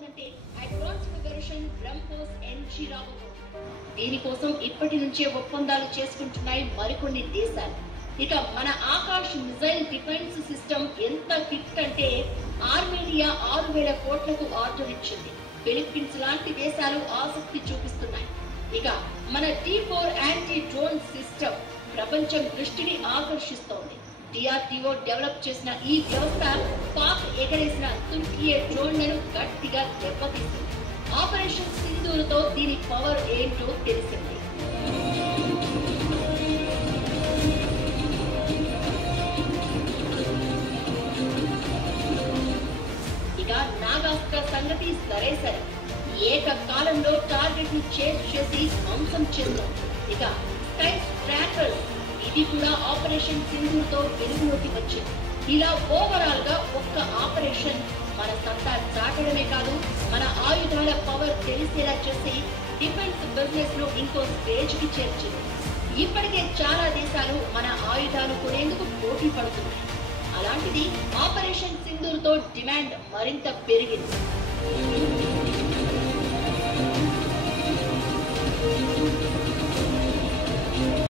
రాబోతోందంటే advanced version BrahMos NG రాబోతోంది. దీనికోసం ఇప్పటి నుంచే ఒప్పందాలు చేసుకుంటున్నాయి మరికొన్ని దేశాలు. ఇక మన ఆకాశ్ మిజైల్ డిఫెన్స్ సిస్టమ్ ఎంత హిట్ అంటే ఆర్మేనియా 6,000 కోట్లకు ఆర్డర్ ఇచ్చింది. ఫిలిప్పీన్స్ లాంటి దేశాలు ఆసక్తి చూపిస్తున్నాయి. ఇక మన T4 యాంటీ డ్రోన్ సిస్టమ్ ప్రపంచం దృష్టిని ఆకర్షిస్తోంది. DRDO డెవలప్ చేసిన ఈ వ్యవస్థ పాక్ ఎగరేసిన తుర్కీ డ్రోన్లను గట్టిగా దెబ్బతీసింది. ఆపరేషన్ సింధూర్తో దీని పవర్ ఏంటో తెలిసింది. ఇక నాగాస్త్ర సంగతి సరే సరే ఏకకాలంలో టార్గెట్ ని చేజ్ చేసి ధ్వంసం చేస్తుంది. ఇక స్కై ట్రాకర్స్ ఇది కూడా ఆపరేషన్ సింధూర్తో వెలుగులోకి వచ్చింది. ఇలా ఓవరాల్ గా ఒక్క ఆపరేషన్ మన సత్తా చాటడమే కాదు, మన ఆయుధాల పవర్ తెలిసేలా చేసి డిఫెన్స్ బిజినెస్ లో ఇంకో స్టేజ్ కి చేర్చింది. ఇప్పటికే చాలా దేశాలు మన ఆయుధాలు కొనేందుకు పోటీ పడుతున్నాయి. అలాంటిది ఆపరేషన్ సింధూర్తో డిమాండ్ మరింత పెరిగింది.